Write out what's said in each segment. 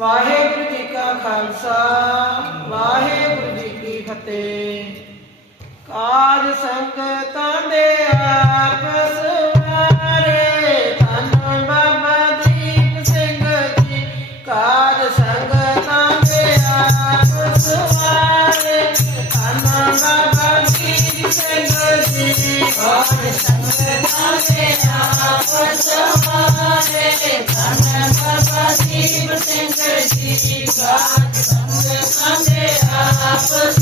वाहेगुरु जी का खालसा वाहेगुरु जी की फतेह। संगतां दे आपस Oh, this is a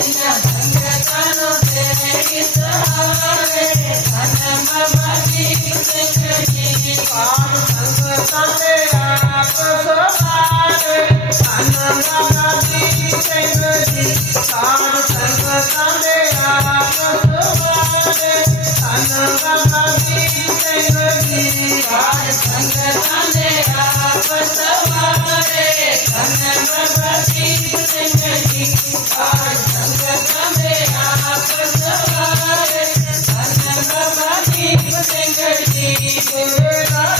Obrigada. singer, singer, singer, singer, singer, singer, singer,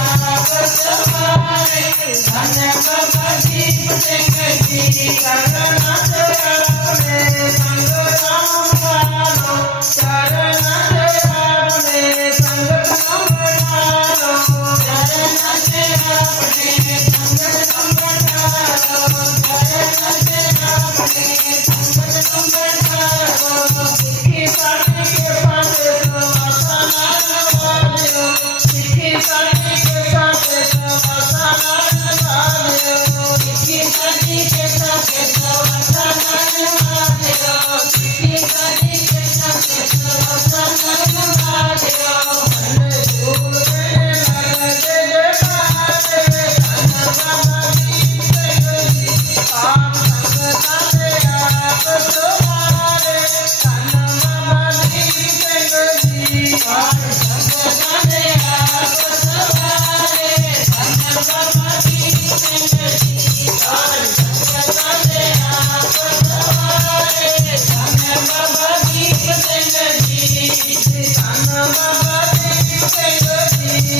I never see Thank again.